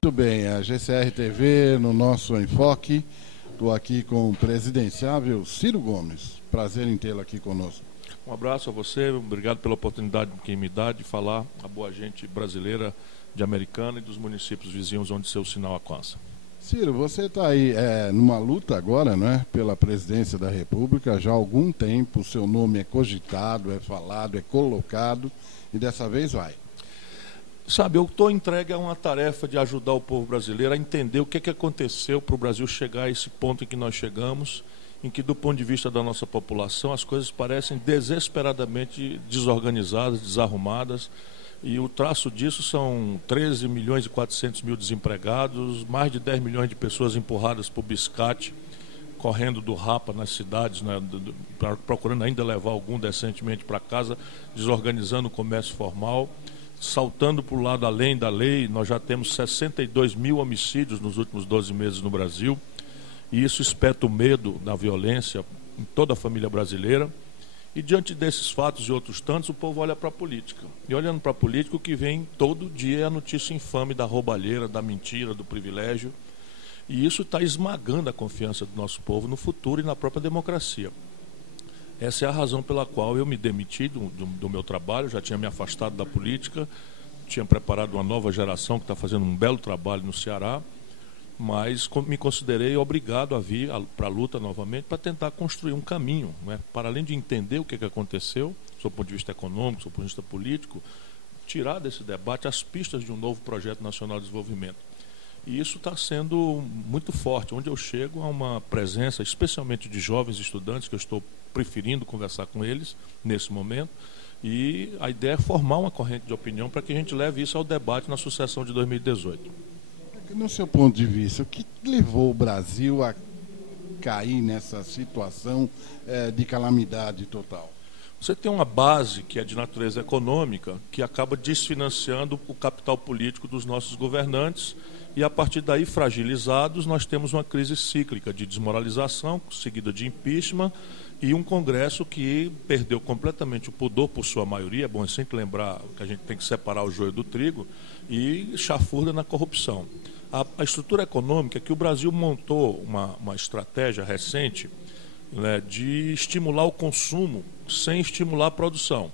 Muito bem, a GCR TV no nosso enfoque. Estou aqui com o presidenciável Ciro Gomes. Prazer em tê-lo aqui conosco. Um abraço a você, obrigado pela oportunidade que me dá de falar a boa gente brasileira de Americana e dos municípios vizinhos onde seu sinal alcança. Ciro, você está aí numa luta agora, né, pela presidência da República. Já há algum tempo o seu nome é cogitado, é falado, é colocado e dessa vez vai. Sabe, eu estou entregue a uma tarefa de ajudar o povo brasileiro a entender o que aconteceu para o Brasil chegar a esse ponto em que nós chegamos, em que, do ponto de vista da nossa população, as coisas parecem desesperadamente desorganizadas, desarrumadas, e o traço disso são 13 milhões e 400 mil desempregados, mais de 10 milhões de pessoas empurradas por biscate, correndo do rapa nas cidades, né, procurando ainda levar algum decentemente para casa, desorganizando o comércio formal. Saltando para o lado além da lei, nós já temos 62 mil homicídios nos últimos 12 meses no Brasil, e isso espeta o medo da violência em toda a família brasileira. E diante desses fatos e outros tantos, o povo olha para a política. E olhando para a política, o que vem todo dia é a notícia infame da roubalheira, da mentira, do privilégio. E isso está esmagando a confiança do nosso povo no futuro e na própria democracia. Essa é a razão pela qual eu me demiti do meu trabalho, já tinha me afastado da política, tinha preparado uma nova geração que está fazendo um belo trabalho no Ceará, mas me considerei obrigado a vir para a luta novamente para tentar construir um caminho, né? Para além de entender o que aconteceu, do ponto de vista econômico, do ponto de vista político, tirar desse debate as pistas de um novo projeto nacional de desenvolvimento. E isso está sendo muito forte. Onde eu chego, há uma presença, especialmente de jovens estudantes, que eu estou preferindo conversar com eles nesse momento. E a ideia é formar uma corrente de opinião para que a gente leve isso ao debate na sucessão de 2018. No seu ponto de vista, o que levou o Brasil a cair nessa situação de calamidade total? Você tem uma base que é de natureza econômica, que acaba desfinanciando o capital político dos nossos governantes, e a partir daí, fragilizados, nós temos uma crise cíclica de desmoralização, seguida de impeachment, e um Congresso que perdeu completamente o pudor por sua maioria. É bom sempre lembrar que a gente tem que separar o joio do trigo, e chafurda na corrupção. A estrutura econômica que o Brasil montou uma estratégia recente, né, de estimular o consumo sem estimular a produção.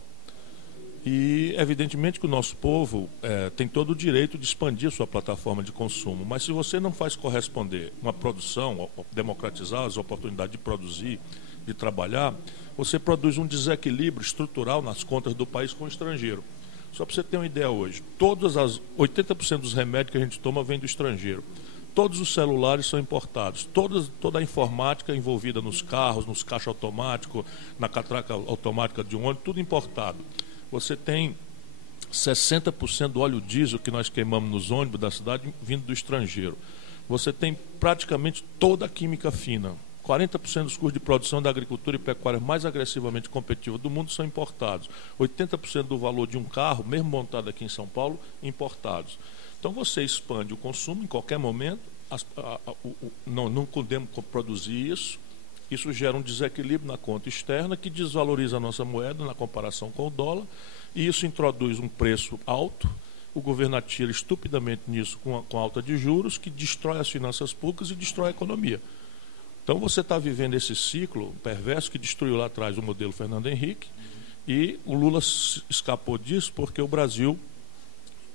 E, evidentemente, que o nosso povo tem todo o direito de expandir sua plataforma de consumo, mas se você não faz corresponder uma produção, democratizar as oportunidades de produzir, de trabalhar, você produz um desequilíbrio estrutural nas contas do país com o estrangeiro. Só para você ter uma ideia hoje, 80% dos remédios que a gente toma vem do estrangeiro. Todos os celulares são importados, toda a informática envolvida nos carros, nos caixas automáticos, na catraca automática de um ônibus, tudo importado. Você tem 60% do óleo diesel que nós queimamos nos ônibus da cidade vindo do estrangeiro. Você tem praticamente toda a química fina. 40% dos custos de produção da agricultura e pecuária mais agressivamente competitiva do mundo são importados. 80% do valor de um carro, mesmo montado aqui em São Paulo, importados. Então você expande o consumo em qualquer momento, não podemos produzir isso. Isso gera um desequilíbrio na conta externa que desvaloriza a nossa moeda na comparação com o dólar, e isso introduz um preço alto. O governo atira estupidamente nisso com alta de juros, que destrói as finanças públicas e destrói a economia. Então você está vivendo esse ciclo perverso que destruiu lá atrás o modelo Fernando Henrique, e o Lula escapou disso porque o Brasil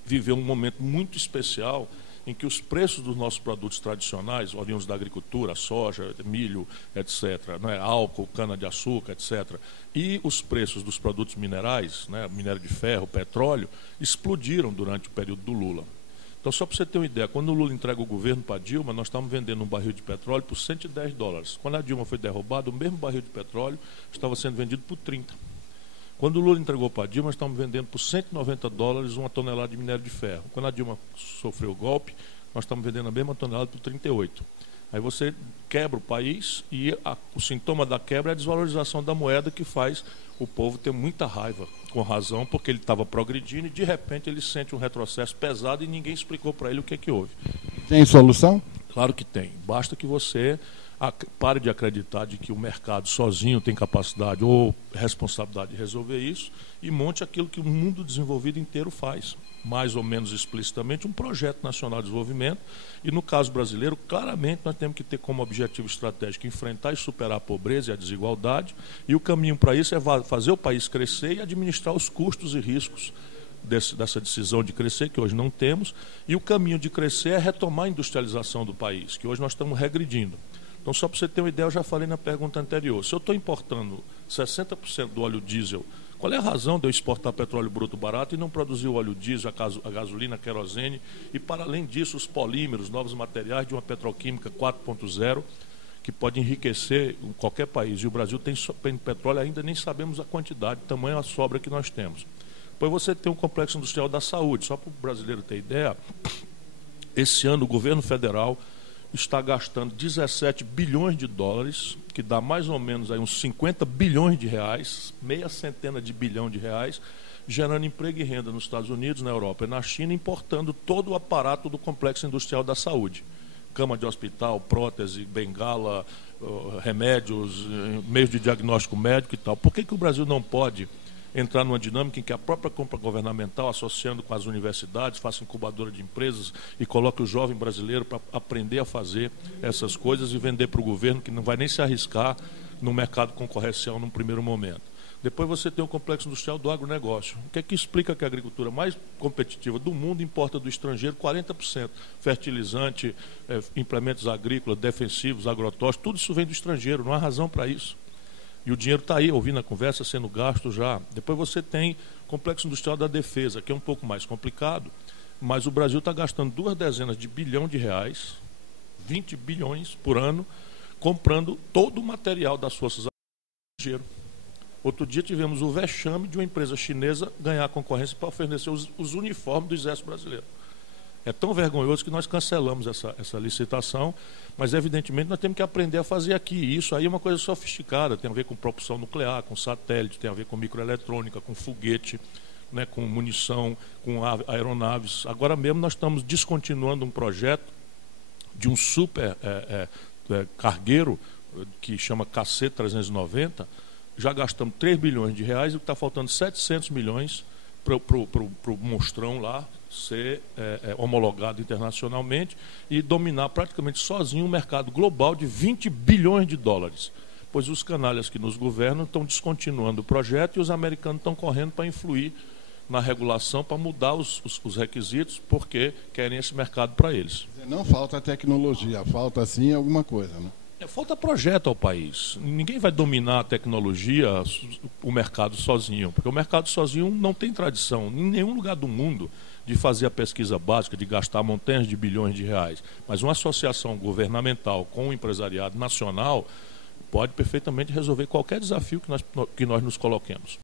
viveu um momento muito especial em que os preços dos nossos produtos tradicionais, oriundos da agricultura, soja, milho, etc., né, álcool, cana-de-açúcar, etc., e os preços dos produtos minerais, né, minério de ferro, petróleo, explodiram durante o período do Lula. Então, só para você ter uma ideia, quando o Lula entrega o governo para a Dilma, nós estávamos vendendo um barril de petróleo por $110. Quando a Dilma foi derrubada, o mesmo barril de petróleo estava sendo vendido por 30. Quando o Lula entregou para a Dilma, nós estávamos vendendo por $190 uma tonelada de minério de ferro. Quando a Dilma sofreu o golpe, nós estamos vendendo a mesma tonelada por 38. Aí você quebra o país e o sintoma da quebra é a desvalorização da moeda, que faz o povo ter muita raiva, com razão, porque ele estava progredindo e de repente ele sente um retrocesso pesado e ninguém explicou para ele o que é que houve. Tem solução? Claro que tem. Basta que você pare de acreditar de que o mercado sozinho tem capacidade ou responsabilidade de resolver isso e monte aquilo que o mundo desenvolvido inteiro faz. mais ou menos explicitamente, um projeto nacional de desenvolvimento. E no caso brasileiro, claramente nós temos que ter como objetivo estratégico enfrentar e superar a pobreza e a desigualdade, e o caminho para isso é fazer o país crescer e administrar os custos e riscos dessa decisão de crescer, que hoje não temos, e o caminho de crescer é retomar a industrialização do país, que hoje nós estamos regredindo. Então, só para você ter uma ideia, eu já falei na pergunta anterior, se eu estou importando 60% do óleo diesel, qual é a razão de eu exportar petróleo bruto barato e não produzir o óleo diesel, a gasolina, a querosene e, para além disso, os polímeros, novos materiais de uma petroquímica 4.0, que pode enriquecer qualquer país. E o Brasil tem petróleo, ainda nem sabemos a quantidade, tamanho a sobra que nós temos. Depois você tem um complexo industrial da saúde. Só para o brasileiro ter ideia, esse ano o governo federal está gastando 17 bilhões de dólares, que dá mais ou menos aí uns 50 bilhões de reais, meia centena de bilhão de reais, gerando emprego e renda nos Estados Unidos, na Europa e na China, importando todo o aparato do complexo industrial da saúde. Cama de hospital, prótese, bengala, remédios, meios de diagnóstico médico e tal. Por que o Brasil não pode entrar numa dinâmica em que a própria compra governamental, associando com as universidades, faça incubadora de empresas e coloque o jovem brasileiro para aprender a fazer essas coisas e vender para o governo, que não vai nem se arriscar no mercado concorrencial num primeiro momento. Depois você tem o complexo industrial do agronegócio. O que é que explica que a agricultura mais competitiva do mundo importa do estrangeiro 40%? Fertilizante, implementos agrícolas, defensivos, agrotóxicos, tudo isso vem do estrangeiro, não há razão para isso. E o dinheiro está aí, ouvindo a conversa, sendo gasto já. Depois você tem o complexo industrial da defesa, que é um pouco mais complicado, mas o Brasil está gastando 2 bilhões de reais, 20 bilhões por ano, comprando todo o material das forças armadas. Outro dia tivemos o vexame de uma empresa chinesa ganhar a concorrência para fornecer os uniformes do Exército Brasileiro. É tão vergonhoso que nós cancelamos essa licitação, mas evidentemente nós temos que aprender a fazer aqui. E isso aí é uma coisa sofisticada, tem a ver com propulsão nuclear, com satélite, tem a ver com microeletrônica, com foguete, né, com munição, com aeronaves. Agora mesmo nós estamos descontinuando um projeto de um super cargueiro que chama KC-390, já gastamos 3 bilhões de reais e está faltando 700 milhões para o monstrão lá ser homologado internacionalmente e dominar praticamente sozinho um mercado global de 20 bilhões de dólares. Pois os canalhas que nos governam estão descontinuando o projeto e os americanos estão correndo para influir na regulação, para mudar os requisitos, porque querem esse mercado para eles. Não falta tecnologia, falta sim alguma coisa, né? Falta projeto ao país. Ninguém vai dominar a tecnologia, o mercado sozinho, porque o mercado sozinho não tem tradição em nenhum lugar do mundo de fazer a pesquisa básica, de gastar montanhas de bilhões de reais. Mas uma associação governamental com o empresariado nacional pode perfeitamente resolver qualquer desafio que nós nos coloquemos.